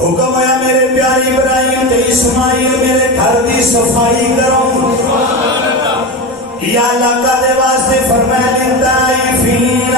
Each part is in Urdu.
حکم ہے میرے پیاری ابراہیم تے اسماعیل میرے گھر دی صفائی کرو یا اللہ کا دے واسطے فرمایا للطائفین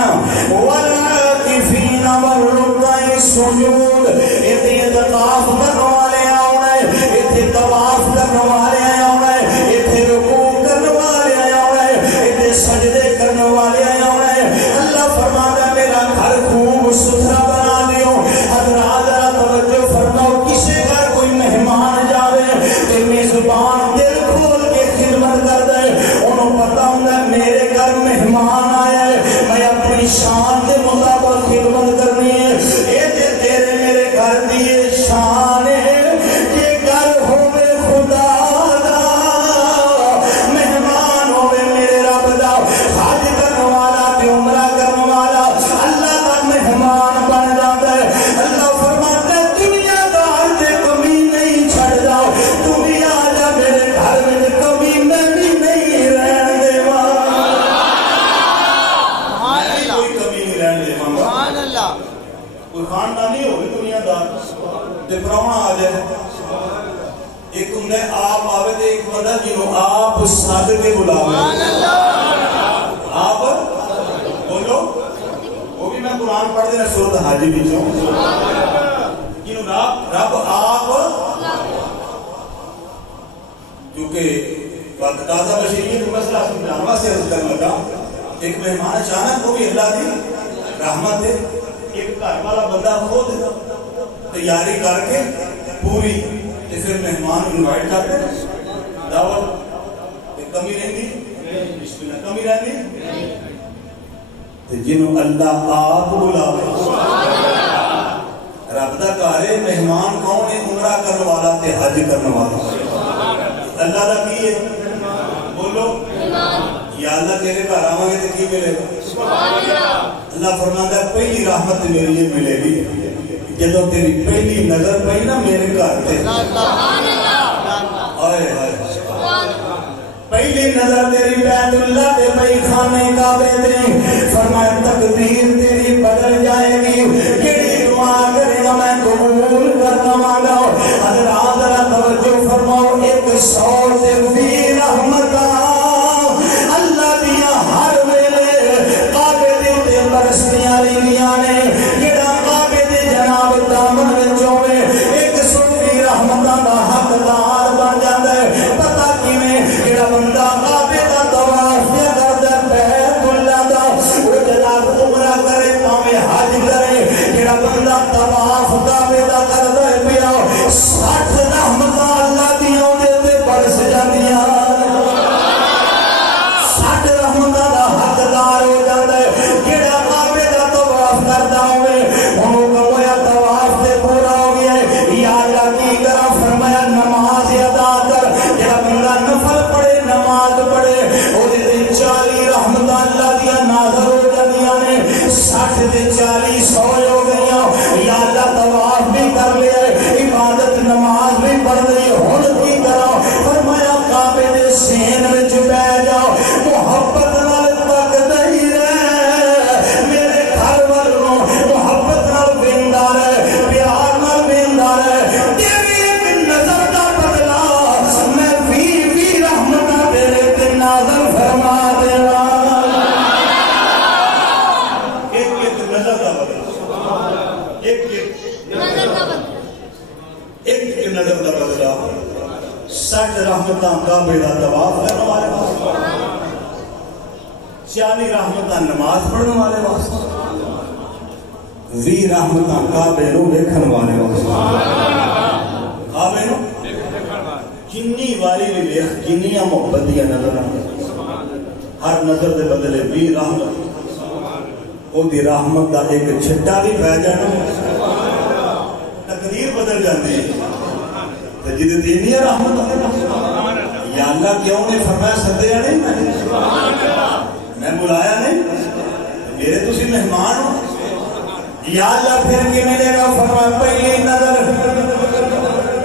والعاکفین والرکع السجود ایتھے طواف کرنے والے آونا ہے ایتھے طواف کرنے والے آونا ہے ایتھے رکوع کرنے والے آونا ہے ایتھے سجدے کرنے والے آونا ہے اللہ فرماتا ہے میرا گھر خوب ستھرا بنا دیو حضرات ذرا توجہ فرماؤ کسی گھر کوئی مہمان جاوے تے میزبان دل کھول کے خدمت کر دے انہوں پتہ ہوں گا میرے گھر مہمان آیا ہے میں اپنی شان کے مطابق خدمت کرنی ہے یہ تیرے میرے گھر دیئے شان ہے کہ گھر ہوئے خدا دا مہمان ہوئے میرے رب دا حج کرنے والا تے عمرہ کرنے والا اللہ کا مہمان بن جاتا ہے اللہ فرماتا ہے دنیا دار تے کمی نہیں چھڑ جاؤ تم بھی آ جا میرے گھر میں کمی میں بھی نہیں رہنے دے کوئی کمی نہیں رہنے دے کوئی خاندانی ہوگی دنیا دار تے پراؤنا آ جائے ایک ہوں آپ آوے تے ایک بندہ جنہوں آپ ساتھ کے بلاوے آپ بولو وہ بھی میں قرآن پڑھ دینا سورت حاجی بھی چاہوں جنہوں رب آپ کیونکہ وقت تازہ بشیری ہے مسئلہ سمجھانوا سے عرض کرنے لگا ایک مہمان اچانک وہ بھی اللہ دی رحمت ہے ایک گھر والا بندہ خود تیاری کر کے پوری پھر مہمان انوائٹ کر کے دعوت کمی رہتی بسم اللہ کمی رہتی جنہوں اللہ آپ بلاوے رب دا کارے مہمان کون ہے عمرہ کرنے والا تے حج کرنے والا اللہ دا کی ہے بولو یا اللہ تیرے گھر آواں گے تے کی ملے گا اللہ فرماتا ہے پہلی رحمت میری یہ ملے گی جدو تیری پہلی نظر پئی نا میرے گھر تے آئے آئے پہلی نظر تیری بیت اللہ تے پئی خانے کعبے تے فرمایا تقدیر تیری بدل جائے گی کیڑی دعا کرے گا میں قبول کرنا مانگا حضرات ذرا توجہ فرماؤ 100 سے بھی رحمتاں اللہ دیا ہر ویلے کعبے تے برسدیاں رہندیاں نے جڑا کعبے تے جناب دامن وچ ہوے 100 بھی رحمتاں دا حقدار بن جاندا ہے پتہ کیویں جڑا بندہ کعبے دا طواف کردا بیت اللہ دا او جناب عمرہ کرے پاویں حج کرے جڑا بندہ طواف کعبے دا کردا ہے پیا 60 رحمتاں اللہ دی اودے تے برس جاندیاں 60 رحمتاں دا حقدار ہو جاندا ہے جڑا کعبے دا طواف کردا ہوے اونوں کہویا طواف تے پورا ہو گیا ہے یا اللہ کی کرا فرمایا نماز ادا کر جڑا بندہ نفل پڑھے نماز پڑھے او دے 40 رحمتاں اللہ دیا نازل ہو جاندیاں نے 60 تے 40 100 ہو گئیاں یا اللہ طواف بھی کر لیا عبادت نماز بھی پڑھ لی ہن کی کرا فرمایا کعبے دے سین وچ بیٹھ جاؤ محبت نال تک نہیں رہ میرے گھر والوں محبت نال ویندا رہ پیار نال ویندا رہ تیری ایک نظر دا بدلا میں بھی رحمتاں تیرے تے نازل فرما دینا ایک نظر دا بدلا ایک نظر دا بدلا 60 رحمتاں کعبے دا طواف کرنے والے واسطے 40 رحمتاں نماز پڑھنے والے واسطے 20 رحمتاں کعبے نو دیکھن والے واسطے کعبے نو جنی والی بھی دیکھ جنیاں محبت دیا نظر ہر نظر دے بدلے 20 رحمت او دی رحمت دا ایک چھٹا بھی پہ جانا تقدیر بدل جاندی ہے جدے دینی رحمت یا اللہ کیوں نے فرمایا سدیا نہیں میں بلایا نہیں میرے تسی مہمان ہو یا اللہ پھر کی ملے گا فرمایا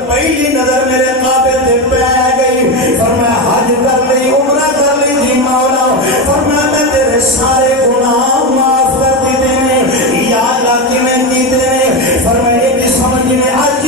پہلی نظر میرے کعبے تے پہ گئی فرمایا حج کر لی عمرہ کر لی جی مولا فرمایا میں تیرے سارے گناہ معاف کر دیتے ہیں یا اللہ کی میں کیتے ہیں فرمایا ایک سمجھ میں آج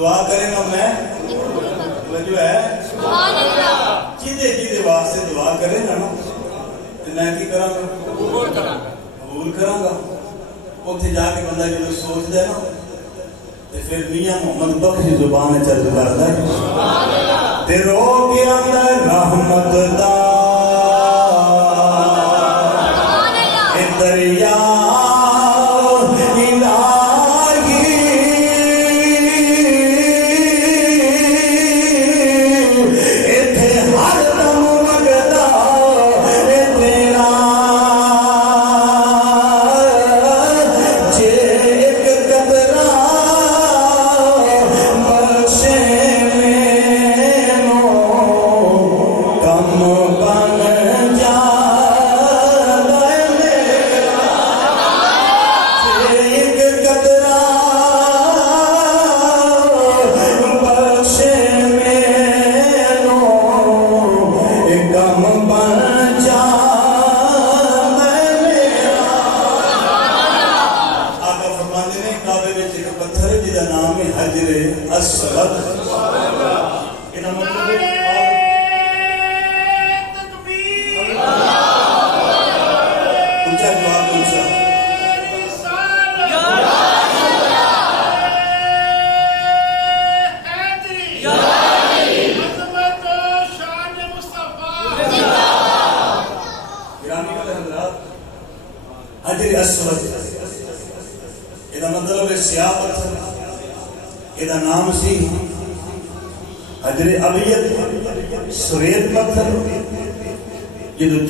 دعا کریں گا میں جو ہے جیدے جیدے واسطے دعا کریں گا نا تو میں کی کروں گا قبول کروں گا اتنے جا کے بندہ جب سوچ دے نا تو پھر میاں محمد بخشی زبان چل کرتا ہے تیرو کے اندر رحمت دا دریا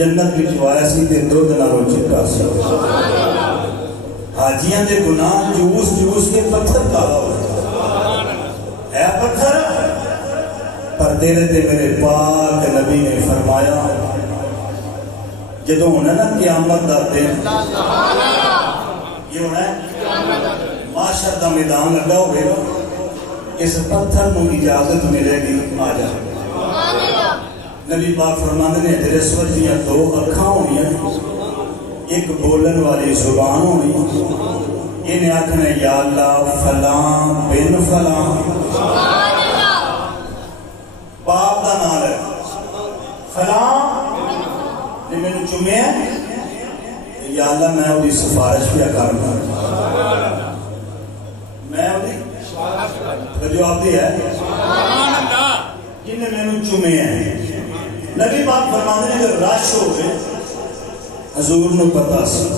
جنت میں آیا سی تے دو دناروں چکا سی حاجیاں دے گناہ جوس کے پتھر کالا ہوتا ہے پتھر پر دیرے تے میرے پاک نبی نے فرمایا جدو ہونا نا قیامت دا دن یہ ہونا ہے معاشر دا میدان لگا ہوئے گا اس پتھر کو اجازت ملے گی آ جائے نبی پاک فرمانے نے حجر اسود دیاں دو اکھاں ہونی ہیں ایک بولن والی زبان ہونی انہیں آکھنے یا اللہ فلان بن فلان باپ دا نال ہے فلان نے میں نے چمے ہیں یا اللہ میں وہ دی سفارش پیا کرنا میں وہ دی جو آپ دی ہے جنہیں میں نے چمے ہیں نبی پاک فرمانے نے اگر راش ہو گئے حضور نے پتا سی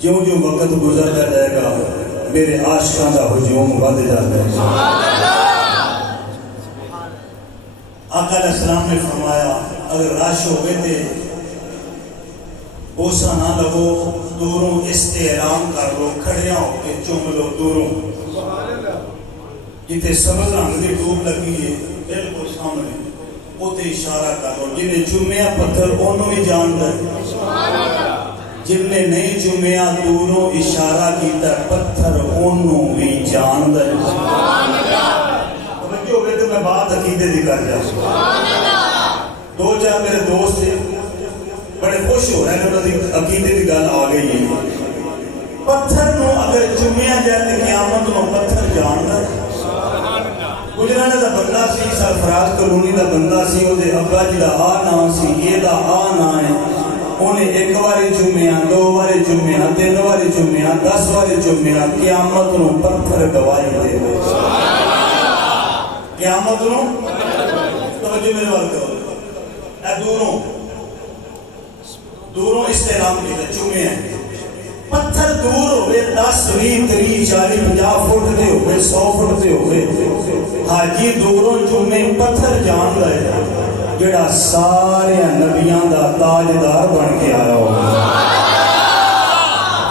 جو وقت گزرتا جائے گا میرے عاشقاں دا ہجوم بڑھ جاتا ہے آقا علیہ السلام نے فرمایا اگر راش ہو گئے تھے بوسا نہ لگو دوروں استحرام کر لو کھڑیاں ہو کے چوم لو دوروں جتے سبز رنگ دی ٹوب لگی ہے بالکل سامنے وہ تے اشارہ کرو جنہیں چومیا پتھر انہوں ہی جان دے جنہیں نہیں چومیا دوروں اشارہ کیتا پتھر انہوں ہی جان دے توجہ ہوئے تو میں بات عقیدے دی کر جاؤں دو چار میرے دوست تھے بڑے خوش ہو رہے ہیں عقیدے دی گل آ گئی ہے پتھر نو اگر چومیا جائے تو قیامت نو پتھر جان دے گجرانے دا بندہ سی سرفراز کلونی دا بندہ سی او دے ابا جی دا آ نام سی یہ دا آ نام ہے انہیں ایک واری چومیا دو واری چومیا تین واری چومیا 10 واری چومیا قیامت نو پتھر گواہی دے قیامت نو توجہ میرے بات کرو اے دوروں استحرام کی چومیا پتھر دور ہوئے 10 20 30 40 50 فٹ دے ہوئے 100 فٹ دے ہوئے حاجی دوروں چومے پتھر جان لائے جڑا سارے نبیاں دا تاجدار بن کے آیا ہو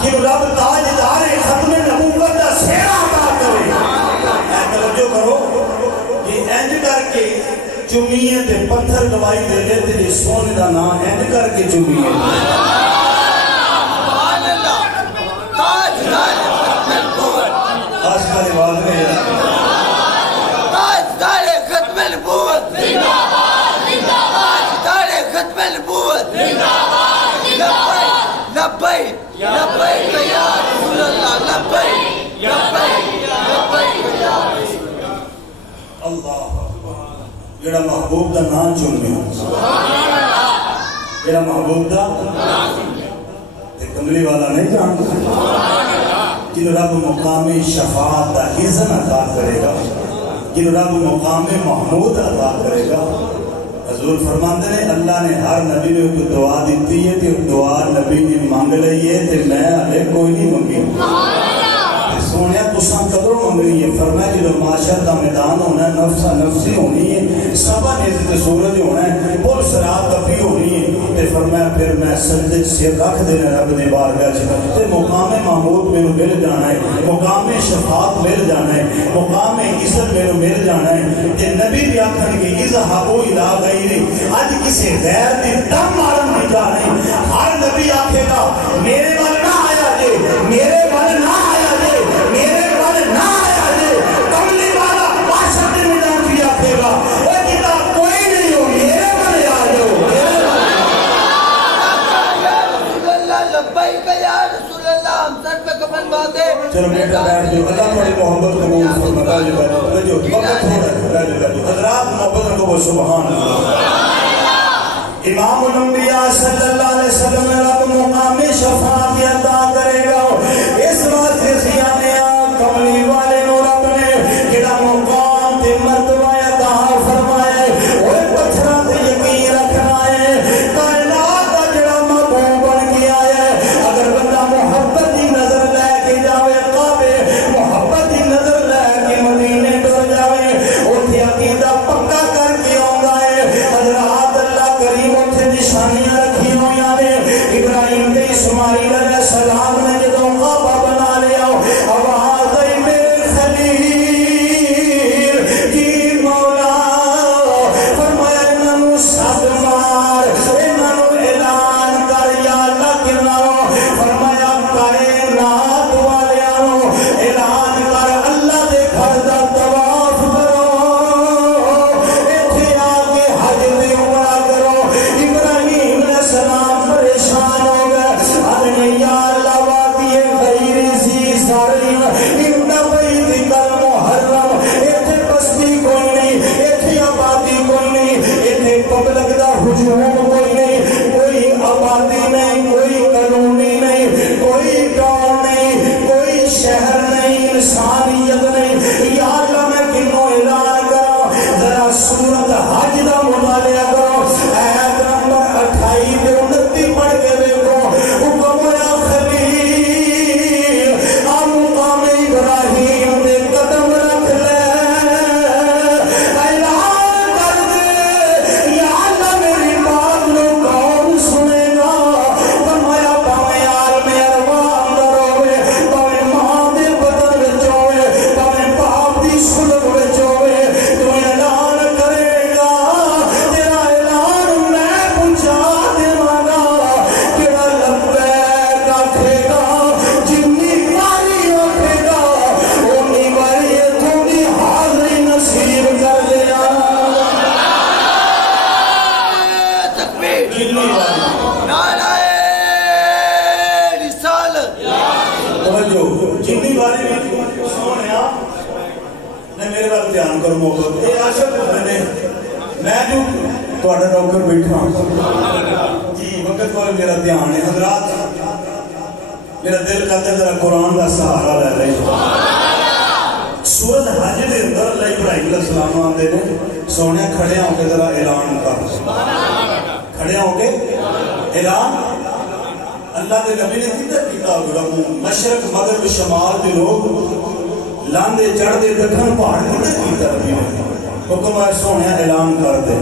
کہ رب تاجدار ختم نبوت دا سیرا عطا کرے اے توجہ کرو کہ اینج کر کے چومیے تے پتھر گواہی دے دے تے سونے دا نام اینج کر کے چومیے لبيك يا رسول الله لبيك لبيك جڑا محبوب دا نام چن گیا جڑا محبوب دا تے کملی والا نہیں جانتا جن رب مقام شفاعت دا اذن عطا کرے گا جن رب مقام محمود عطا کرے گا حضور فرماندے نے اللہ نے ہر نبی نے کوئی دعا دیتی ہے تے دعا نبی نے مانگ لئی ہے تے میں ہلے کوئی نہیں منگی سونے تساں قدروں منگ رہی ہے فرمایا جب معاشر دا میدان ہونا ہے نفسا نفسی ہونی ہے سبا نیزت سورج ہونا ہے پل سرات کپی ہونی ہے تے فرمایا پھر میں سجدے سے رکھ دینا رب نے بارگاہ چ تے مقام محمود میں مل جانا ہے مقام شفاعت مل جانا ہے مقام عزت میں مل جانا ہے تے نبی بھی آکھن گے اذهبوا الى غیر اج کسی غیر دی دم مارن نہیں جا رہے ہر نبی آکھے گا میرے ول نہ آیا جے میرے ول نہ آیا جے میرے ول نہ آیا جے کملی والا بادشاہ نے میدان کیا آکھے گا اے کتا کوئی نہیں ہو میرے ول آ جاؤ لبیک یا رسول اللہ ہم سر پہ کمل باتے چلو بیٹا بیٹھ جو اللہ تعالی محبت قبول فرماتا جو بیٹھ جو وقت تھوڑا ہے حضرات محبت کو سبحان اللہ امام الانبیاء صلی اللہ علیہ وسلم رب مقام شفاعت عطا کرے گا اس بات سے خیانے کملی والے نو رب نے جڑا مقام تے مرتبہ عطا فرمایا ہے وہ پتھراں تے یقین رکھنا ہے کائنات دا جڑا محبوب بن کے آیا ہے اگر بندہ محبت دی نظر لے کے جاوے کعبے محبت دی نظر لے کے مدینے ٹر جاوے اوتھے عقیدہ پکا کر کے آندا ہے حضرات اللہ کریم اوتھے نشانیاں رکھی ہوئیاں نے ابراہیم تے اسماعیل علیہ السلام نے جدوں کعبہ بنا لیا آواز آئی میرے خلیل کی مولا فرمایا انہوں سب مار انہوں اعلان کر یا اللہ کناروں فرمایا کائنات والیاں اعلان کر اللہ دے گھر دا طواف کرو ایتھے آ کے حج تے عمرہ کرو ابراہیم علیہ السلام پریشان ہو گئے آدھے یا اللہ وادی غیر سی ساری امدہ بیت کل محرم ایتھے بستی کوئی نہیں ایتھے آبادی کوئی نہیں ایتھے پبلک دا ہجوم کوئی نہیں کوئی آبادی نہیں کوئی کالونی نہیں کوئی گاؤں نہیں کوئی شہر نہیں انسانیت نہیں یا اللہ میں کنوں اعلان کرو ذرا سورت حج دا مطالعہ کرو آیت نمبر 28 تے 29 پڑھ کے دیکھو حکم یا خلیل آ مقام ابراہیم دے قدم رکھ لے اعلان کر دے یا اللہ میری بات نو کون سنے گا فرمایا پاویں عالم ارواح اندر ہوئے پاویں ماں دے بدن وچ ہوئے پاویں باپ دی سلب وچ ہوئے تو اعلان کرے گا تیرا اعلان میں پہنچا دیواں گا کیڑا لبیک آکھے گا جنی واری آکھے گا اونی واری تھوڑی حاضری نصیب کر دیا تکبیر جنی واری نعرہ رسالت توجہ جنی باری بھی سونیا نے میرے بار دھیان کرو محبت اے عاشق نے میں جو تہاڈا ڈاکٹر بیٹھا جی وقت پر میرا دھیان ہے حضرات میرا دل کرتا ہے ذرا قرآن کا سہارا لے لے سورت حج دے اندر اللہ ابراہیم علیہ السلام آتے نے سونے کھڑے ہو کے ذرا اعلان کر کھڑے ہو کے اعلان اللہ دے نبی نے کدھر کیتا ہوگا مشرق مغرب شمال دے لوگ لاندے چڑھ دے دکھن پہاڑ کدھر کیتا نبی نے حکم ہے سونے اعلان کر دے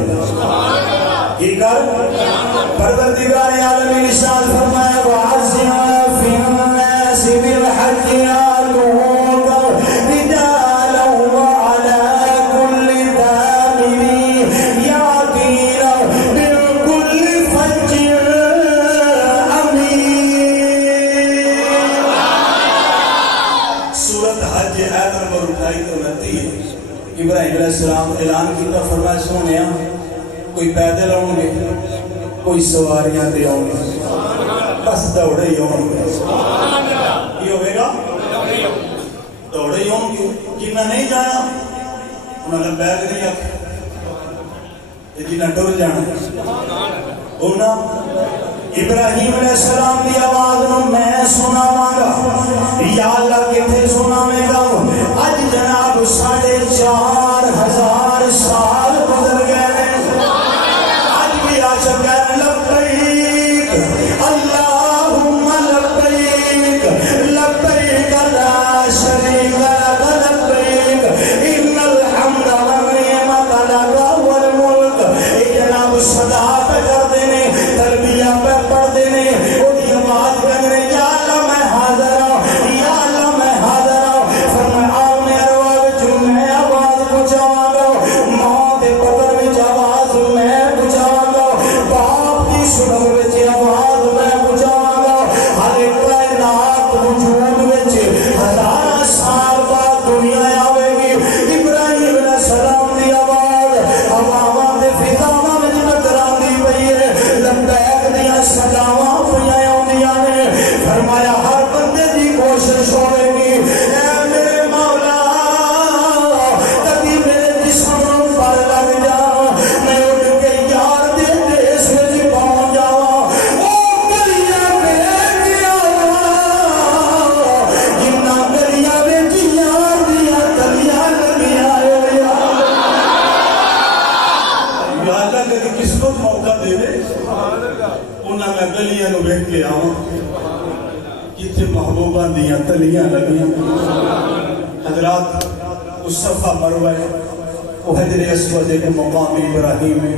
کی کر پروردگار عالم ارشاد فرمایا وعزنا فی الناس بالحج یاتوک رجالا وعلی کل دابر یاتین من کل فج سورت حج آیت نمبر 28 ابراہیم علیہ السلام اعلان کیتا فرمایا سونیا کوئی پیدل آؤں گے کوئی سواریاں دے آؤں گے بس دوڑے ہی آؤں گے یہ ہوئے گا دوڑے ہی آؤں گے جنہ نہیں جانا انہوں نے بیگ نہیں آتا یہ جنہ ڈر جانا انہوں ابراہیم علیہ السلام دی آواز نو میں سنا مانگا یا اللہ کتھے سنا میں گا اج جناب 4,500 سال گزر گئے اج بھی عاشق ہے لبیک اللہم لبیک لبیک لا شریک لک لبیک ان الحمد والنعمت لک والملک جناب صدا پہ کر دینے تربیہ پہ پڑھ دینے وہی آواز کرنے یا اللہ میں حاضر ہوں یا اللہ میں حاضر ہوں فرمایا آؤ میرے وچ میں آواز پہنچاواں گا ماں دے قبر وچ آواز میں پہنچاواں گا باپ دی سنگ وچ آواز میں پہنچاواں گا ہر کائنات وجود وچ 1000 سال بعد دنیا آوے گی ابراہیم علیہ السلام دی آواز ہواواں دے فضاواں وچ ٹکراندی پئی ہے لبیک دیاں سجاواں پیاں ہوندیاں نے فرمایا ہر بندے دی کوشش ہوے گی اے میرے مولا کبھی میرے جسم پر لگ جا میں اٹھ کے یار دے دیس وچ پہنچ جاواں او گلیاں وچ گیا جنہ گلیاں وچ یار دیاں گلیاں لگیاں یا اللہ کبھی کس کو موقع دے دے انہاں میں گلیاں نو ویکھ کے آواں کتنے محبوبہ دیاں تلیاں لگیاں حضرات اس صفحہ مروہ ہے وہ حجر اسود ایک مقام ابراہیم ہے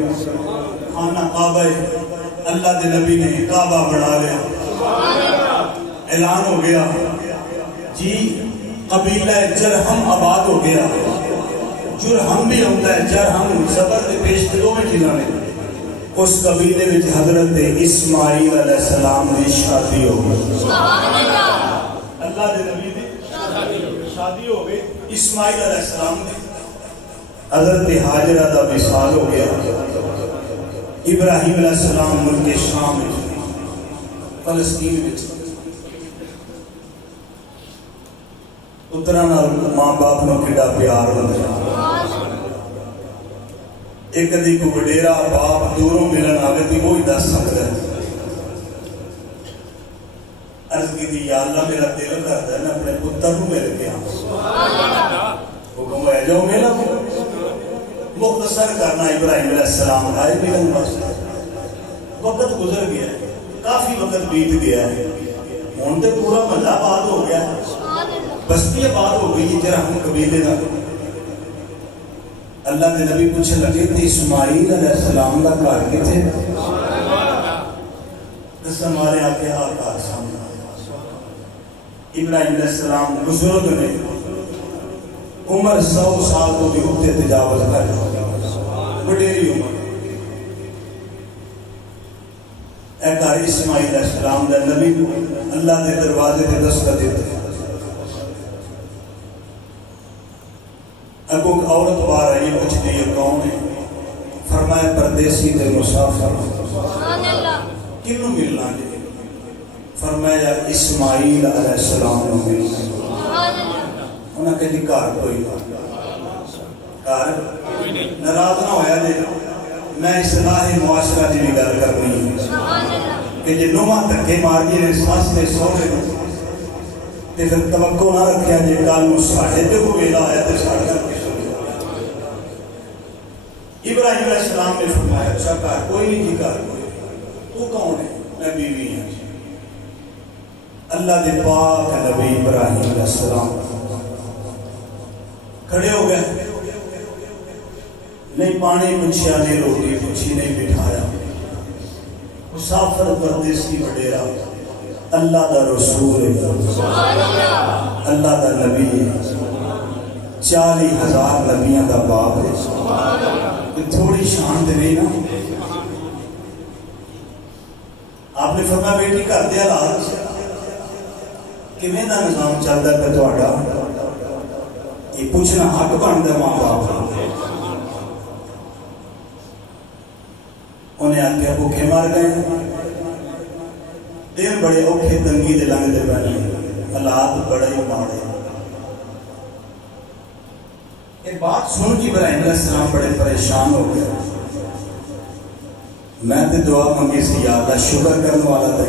خانہ کعبہ ہے اللہ دے نبی نے کعبہ بڑھا لیا اعلان ہو گیا جی قبیلہ جرہم آباد ہو گیا جرہم بھی ہوتا ہے جرہم زبر دے پیش دو میں چیزاں نے اس قبیلے میں حضرت اسماعیل علیہ السلام کی شادی ہو گئی اللہ دے نبی دی شادی ہو گئی اسماعیل علیہ السلام دی حضرت حاجرہ دا وصال ہو گیا ابراہیم علیہ السلام ملک شام میں فلسطین میں اترا نال ماں باپ نو کڈا پیار ہوندا ایک دی کو وڈیرا باپ دوروں ملن آگے تھی وہی دس سکتا ہے عرض کی تھی یا اللہ میرا دل کرتا ہے میں اپنے پتر نو مل گیا حکم ہے جو ملا مختصر کرنا ابراہیم علیہ السلام آئے ملن وقت گزر گیا ہے کافی وقت بیت گیا ہے ہون تے پورا محلہ آباد ہو گیا ہے بستی آباد ہو گئی جرہم قبیلے کا اللہ کے نبی پوچھنے لگے تھے اسماعیل علیہ السلام کا گھر کتنے دس ہمارے آگے آکار سامنے ابراہیم علیہ السلام بزرگ نے عمر 100 سال کو بھی ہوتے تجاوز کر بڑیری عمر اے گھر اسماعیل علیہ السلام دا نبی کو اللہ کے دروازے پہ دستک دیتے اب ایک عورت بار آئی پوچھ دی یہ کون ہے فرمایا پردیسی تے مسافر کنو ملنا جی فرمایا اسماعیل علیہ السلام نے ملنا انہاں کہ جی کار کوئی کار ناراض نہ ہویا جی میں اصلاح معاشرہ جی بھی گل کرنی ہے کہ جی نواں دھکے مار جی نے ساس نے سونے تے پھر توقع نہ رکھیا جی کل نو ساڈے تے کو ویلا آیا تے ساڈے ابراہیم علیہ السلام نے فرمایا اچھا کار کوئی نہیں جی کار کوئی تو کون ہے میں بیوی ہوں اللہ دے پاک نبی ابراہیم علیہ السلام کھڑے ہو گئے نہیں پانی پوچھیا نہیں روٹی پوچھی نہیں بٹھایا مسافر پردیسی وڈیرا اللہ دا رسول ہے اللہ دا نبی ہے 40,000 نبیاں دا باپ ہے تھوڑی شان دے نہیں نا آپ نے فرمایا بیٹی کر دیا حالات کیویں دا نظام چلدا پیا تہاڈا یہ پوچھنا حق بندا ماں باپ انہیں آکھیا بھوکے مر گئے دن بڑے اوکھے تنگی دے لنگدے پے حالات بڑے ماڑے یہ بات سن کے ابراہیم علیہ السلام بڑے پریشان ہو گئے. میں تے دعا منگی سی یا اللہ شکر کرنے والا تے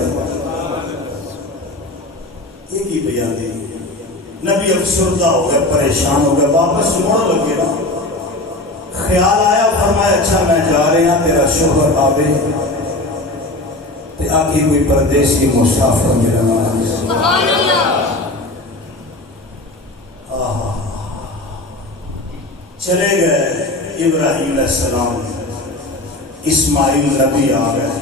یہ کی بیان دی. نبی افسردہ ہو گئے, پریشان ہو گئے, واپس مڑ لگے نا. خیال آیا, فرمایا اچھا میں جا رہے ہیں تیرا شوہر آوے تے آخی کوئی پردیسی مسافر میرا نام. سبحان اللہ. چلے گئے ابراہیم علیہ السلام, اسماعیل نبی آ گئے.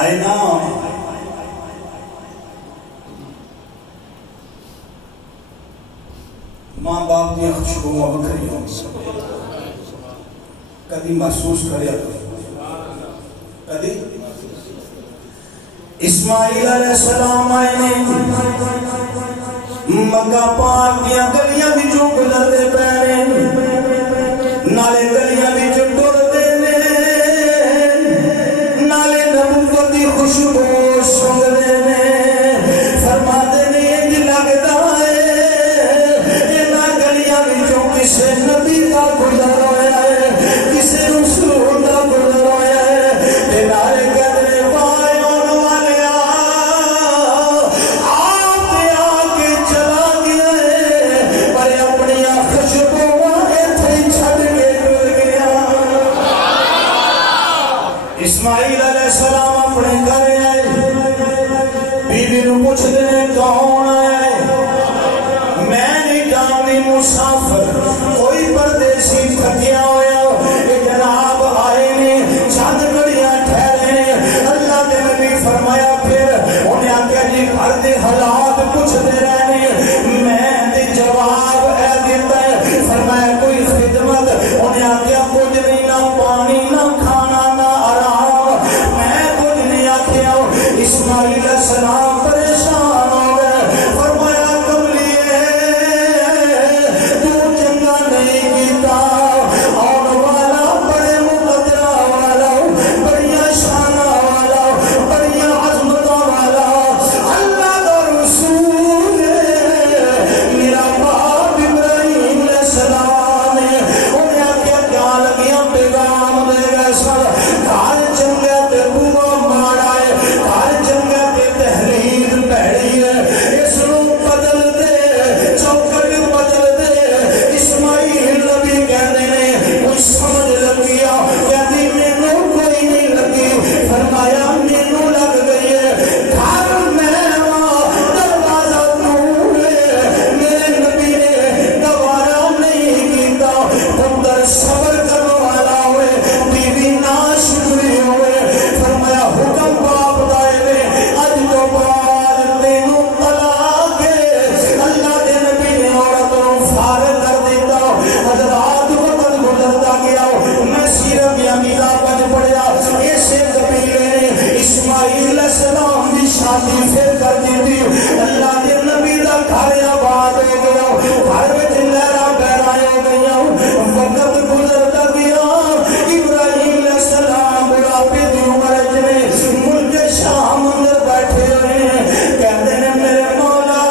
آئے نا ماں باپ کی خوشبو بکھری ہوں کدی محسوس کریا کدی. اسماعیل علیہ السلام آئے نے مکہ پاک دیا گلیاں وچوں گزرتے پے نے, نالے گلیاں وچوں ٹرتے نے, نالے نبوت دی خوشبو سونگدے نے. فرماتے نے انج لگدا ہے انہاں گلیاں وچوں کسے نبی دا گزر ہویا ہے, کسے رسول دا گزر ہویا ہے. تے نالے کہندے وائے اون والیا آپ تے آ کے چلا گیا ہے, پر اپنی خوشبو ایتھے چھڈ کے ٹر گیا. اسماعیل علیہ السلام اپنے گھر آئے, بیوی نو پوچھتے ہیں کون آئے. میں نہیں جانتی مسافر کوئی پردیسی تھکیا ہویا, کہ جناب آئے نے چند گھڑیاں ٹھہرے نے. اللہ کے نبی فرمایا پھر انہیں آخیا جی گھر دے حالات پوچھتے رہنے. میں تے جواب اے دیتا ہے, فرمایا کوئی خدمت. انہیں آخیا کچھ نہیں, نہ پانی نہ کھانا نہ آرام. میں کچھ نہیں آخیا. اسماعیل علیہ السلام پریشان ہو گئے. فرمایا کملیے تو چنگا نہیں کیتا, آن والا بڑے مقدرہ والا, بڑیاں شانہ والا, بڑیاں عظمتوں والا اللہ کا رسول میرا باپ ابراہیم علیہ السلام نے. انہیں آخیا کیا لگیاں پیغام دے گئے سر. گھر چنگا تے بوا ماڑا ہے, گھر چنگا تے تحریر بھڑی ہے, اس نو بدل دے, چوکٹ بدل دے. اسماعیل نبی کہندے نے کوئی سمجھ لگیا, کہندی مینوں کوئی نہیں لگی. فرمایا مینوں لگ گئی ہے. گھر میں دروازہ دور ہے, میرے نبی نے گوارا نہیں کیتا. پتر صبر کرنے والا ہوئے, بیوی نا شکری ہوئے. فرمایا حکم باپ دائے نے اج تو بعد تینوں طلاق ہے. اللہ کے نبی نے عورت کو فارغ کر دیتا. حضرات وقت گزرتا گیا, میں سیرت یمیدہ پڑھ پڑیا. ایسے قبیلے نے اسماعیل علیہ السلام کی شادی پھر کر دی تھی. اللہ کے نبی دا گھر آباد ہو گیا, گھر وچ لہراں بہرائیں ہو گئیاں. وقت گزرتا گیا, ابراہیم علیہ السلام بڑھاپے دی عمر وچ نے, ملک شام اندر بیٹھے ہوئے ہیں. کہندے نے میرے مولا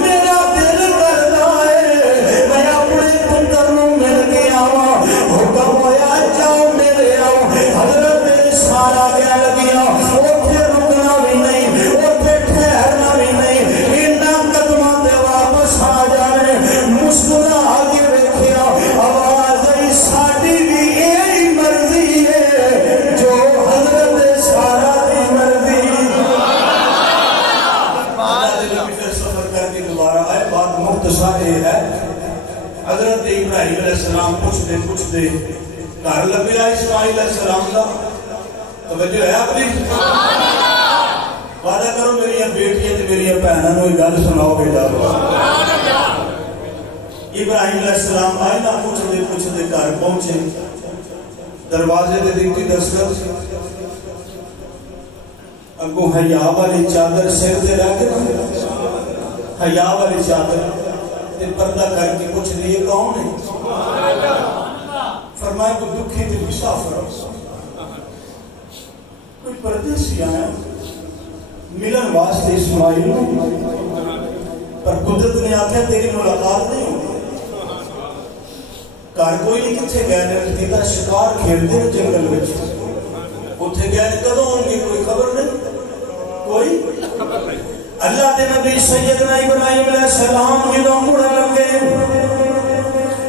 میرا دل کردا ہے میں اپنے پتر نو مل کے آواں. حکم ہویا جاؤ میرے آؤ. حضرت سارا کہہ لگیا اوتھے رکنا بھی نہیں, اوتھے ٹھہرنا بھی نہیں, انہاں قدماں تے واپس آ جانے. مسکرا کے ویکھیا, آواز آئی ساڈی بھی یہی مرضی ہے جو حضرت سارا دی مرضی. پھر سفر کر کے دوبارہ آئے. بات مختصر یہ ہے, حضرت ابراہیم علیہ السلام پوچھتے پوچھتے گھر لگیا اسماعیل علیہ السلام کا. توجہ ہے آپ کی؟ وعدہ کرو میری بیٹیاں تے میری بہنوں کو گل سناؤ گے. ابراہیم علیہ السلام آئے نا, پوچھتے پوچھتے گھر پہنچے. دروازے تے دیکھی دستخط, اگوں حیا والی چادر سر تے رکھ کے, حیا والی چادر تے پردہ کر کے پوچھ لیے کون ہے. فرمایا کوئی دکھی تے مسافر, کوئی پردیسی آیا ملن واسطے اسماعیل. پر قدرت نے آخیا تیری ملاقات نہیں ہوگی. گھر کوئی نہیں, کتنے گئے نے دیتا شکار کھیلتے ہیں جنگل میں, اتنے گئے کدوں ہوں گے کوئی خبر نہیں, کوئی اللہ کے نبی سیدنا ابراہیم علیہ السلام جدوں مڑن لگے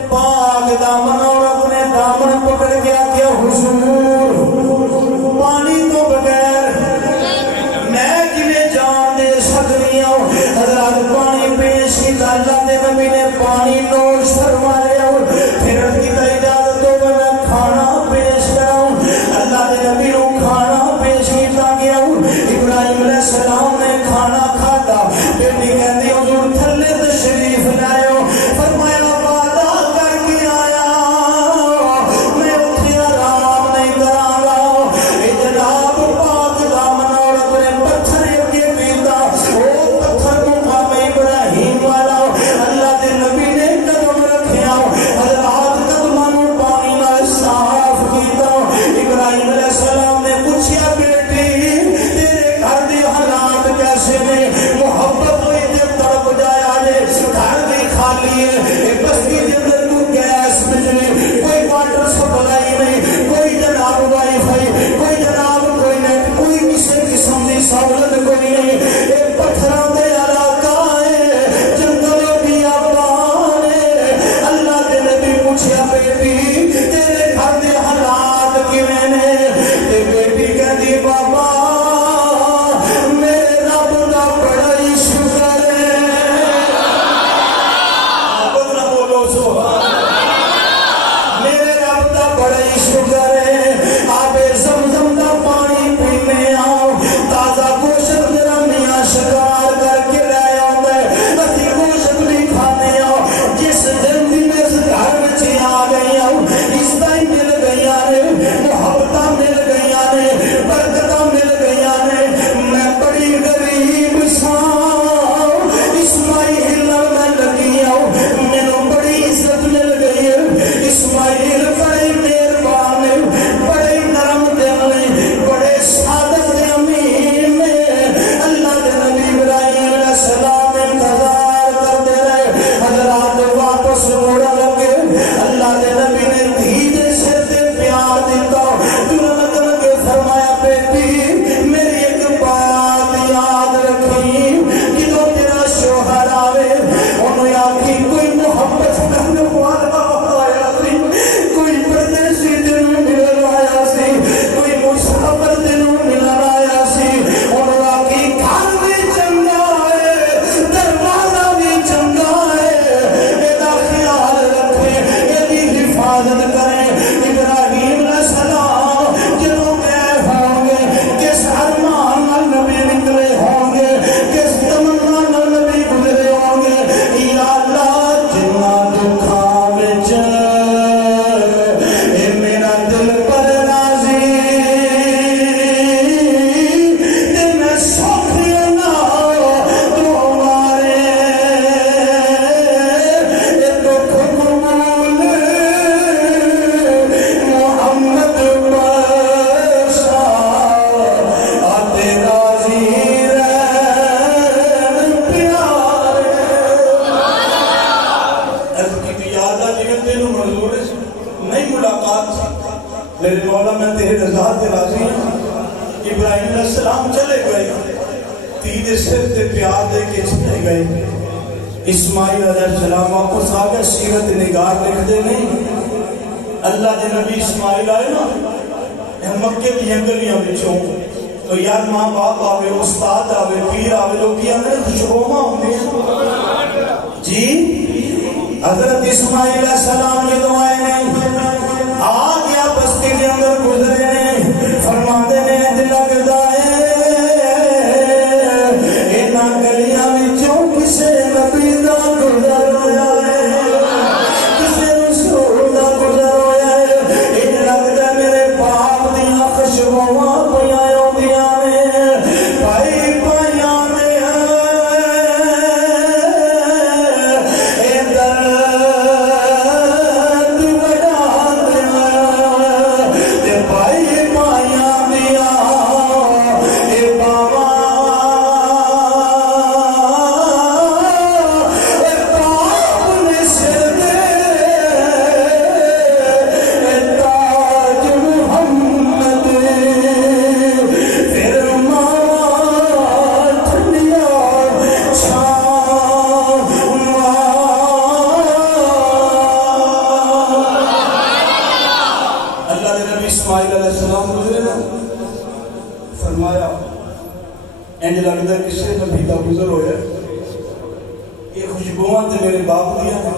پاک دامن اور اپنے دامن پکڑ کے آخیا حضور پانی تو بغیر میں کیویں جان دے سکتی ہوں. حضرات پانی پیش کیتا, اللہ کے نبی نے پانی نوش فرمایا, پھر کی اجازت ہو میں کھانا پیش کراؤں. اللہ کے نبی کو کھانا پیش کیتا گیا. ابراہیم علیہ السلام نے کھانا کھاتا, بیٹی کہتی حضور تھلے تشریف لائے, فرمایا وعدہ کر کے آیا میں اتنے آرام نہیں کراں گا. جناب پاک دامن اور اپنے پتھر اگے پیتا, وہ پتھر مقام ابراہیم والا اللہ کے نبی نے قدم رکھیا, حضرات قدموں پانی نال صاف کیتا. ابراہیم علیہ السلام نے پوچھا بیٹی تیرے گھر دے حالات کیسے نے؟ محبت ہوئی تے تڑپ جایا جے, گھر بھی خالی ہے, بستی کے اندر کو گیس بجلی کوئی واٹر سپلائی نہیں, کوئی جناب وائی فائی, کوئی جناب کوئی نیٹ, کوئی کسی قسم کی سہولت کوئی نہیں. ایک پتھراں دے علاقہ ہے, جنگل بیابان ہے. اللہ کے نبی پوچھا بیٹی تیرے گھر دے حالات کیویں نے؟ تے بیٹی کہتی بابا میرے رب دا بڑا ہی شکر ہے. محبت نہ بولو سبحان اللہ. میرے رب دا بڑا ہی شکر ہے, آب زمزم دا پانی پینے آؤ, تازہ گوشت میرا میاں شکار کر کے لے آتا ہے, اسی گوشت بھی کھانے آؤ. جس دن بھی میں اس گھر میں آ گئی ہوں اس طرح مل گئی نے, محبت مل گئی نے, برکت مل گئی نے. میں بڑی غریب سا اسماعیل میں لگی ہوں, میرے بڑی عزت مل گئی ہے. اسماعیل بڑے مہربان نے, بڑے نرم دل نے, بڑے صادق امین نے. اللہ کے نبی ابراہیم علیہ السلام انتظار کرتے رہے. حضرات واپس موڑا لگے, اللہ کے نبی نے دھیرے سے پیار دیتا, ترنت لگے فرمایا بیٹی میری ایک بات یاد رکھی, جدوں تیرا شوہر آوے انہوں آخی کوئی محبت کرنے والا آیا سی, کوئی پردیسی تینوں ملن آیا سی, کوئی مسافر تینوں ملن آیا سی. انہوں آخی گھر بھی چنگا ہے, دروازہ بھی چنگا ہے, ایدا خیال رکھے, ایدی حفاظت کریں. ابراہیم علیہ السلام جدوں گئے ہوں گے, کس ارمان نال نبی نکلے ہوں گے, کس تمنا نال نبی گزرے ہوں گے. یا اللہ جنہ دکھاں وچ اے میرا دل پر راضی, تے میں سوکھیاں نال تو مارے, اے دکھ قبول محمد بادشاہ آتے راضی رہن پیارے. عرض کی یاد آ جی تینوں منظور ہے نہیں ملاقات, میرے مولا میں تیرے رضا تے راضی ہوں. ابراہیم علیہ السلام چلے گئے, تین سر تے پیار دے کے چلے گئے. اسماعیل علیہ السلام واپس آ کے سیرت نگار لکھتے نہیں. اللہ کے نبی اسماعیل آئے نا مکے کی گلیاں بچوں, تو یار ماں باپ آوے, استاد آوے, پیر آوے, لوگ کی اندر خوشبوما ہوتے ہیں جی. حضرت اسماعیل علیہ السلام یہ دعائیں نہیں آ گیا بستی کے اندر گزرے نے, فرماتے نے دل لگتا ہے انہاں گلیاں وچوں کسے نبی دا گزر ہویا ہے, کسے رسول دا گزر ہویا ہے. ان لگتا ہے میرے باپ دیاں خوشبوواں پیاں ہوندیاں نے, پائی پیاں نے اے درد گزر ہویا یہ خوشبوواں تے میرے باپ دیا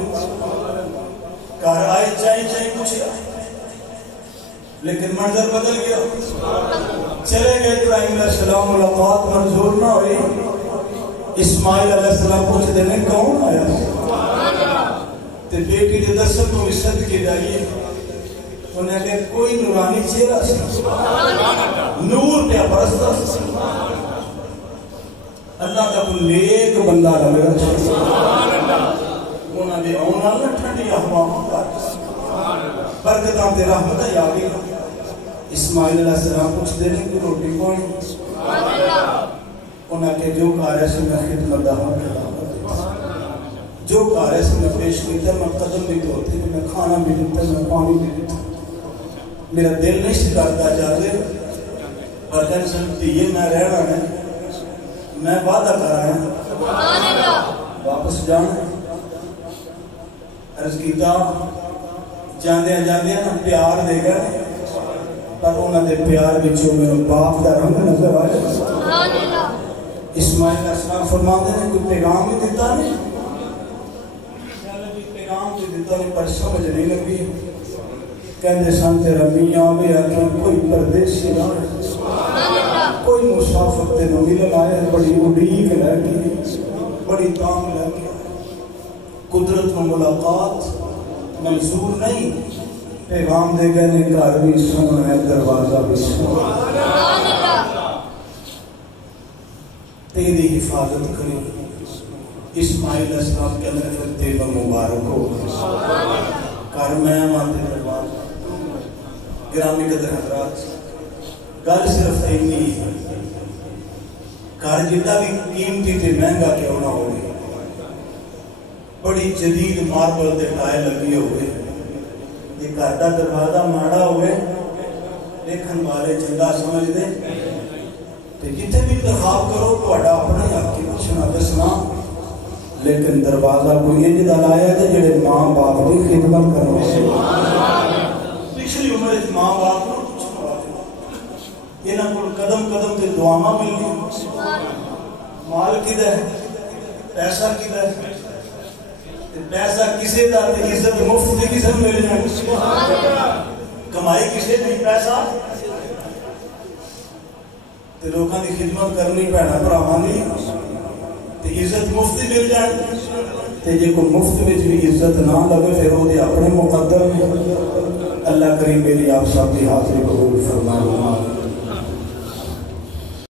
گھر آئے چاہی کچھ لیکن منظر بدل گیا چلے گئے ابراہیم علیہ السلام ملاقات منظور نہ ہوئی اسماعیل علیہ السلام پوچھ دینے کون آیا تے بیٹی دے دسن تو عزت کی دائیے انہیں کہ کوئی نورانی چہرہ سی نور پہ پرستا اللہ کا کوئی نیک بندہ لگا انہوں نے اونا نہ ٹھنڈی احوام برکتاں تے رحمت ہے آگے اسماعیل علیہ السلام پوچھ دینے کی روٹی کون انہوں نے جو کارے سے میں خدمت دہاں جو کارے سے میں پیش کیتا میں قدم بھی دھوتے میں کھانا بھی دیتا میں پانی بھی دیتا میرا دل نہیں شکارتا جاتے برکن سنتی یہ میں رہنا ہے میں وعدہ کر رہا ہوں واپس جانا عرض کیتا جاندے ہیں پیار دے گا پر انہوں نے پیار بچوں میں باپ دا رنگ نظر آئے اسماعیل علیہ السلام فرماتے ہیں کوئی پیغام بھی دیتا نہیں پیغام بھی دیتا نہیں پر سمجھ نہیں لگی کہندے سان تیرا میاں بھی آکھیں کوئی پردیسی نہ کوئی مسافر تے نہ ملن آئے بڑی اڈیق لگی بڑی تام لگی قدرت و ملاقات منظور نہیں پیغام دے گئے نے گھر بھی سونا ہے دروازہ بھی سونا تیری حفاظت کرے اسماعیل علیہ السلام کے اندر فتح مبارک ہو کر میں مانتے دروازہ گرامی قدر حضرات گل صرف اینی ہے گھر جتنا بھی قیمتی تے مہنگا کیوں نہ ہوگی بڑی جدید ماربل دے ٹائل لگی ہوئے یہ گھر دا دروازہ ماڑا ہوئے دیکھن والے چنگا سمجھ دے تے جتنے بھی انتخاب کرو تو اڈا اپنے آپ کی کچھ نہ دسنا لیکن دروازہ کوئی انج دا لایا ہے جڑے ماں باپ دی خدمت کرنے سے پچھلی عمر وچ ماں باپ نوں کچھ نہ انہاں کول قدم قدم تے دعاواں ملدی مال کدا ہے پیسہ کدا ہے پیسہ کسے دا تے عزت مفت دی کسے مل جائے کمائی کسے نہیں پیسہ تے لوکاں دی خدمت کرنی پینا بھراواں دی تے عزت مفت مل جائے تے جے کوئی مفت وچ بھی عزت نہ لگے پھر او دے اپنے مقدر اللہ کریم میری آپ سب کی حاضری قبول فرمائے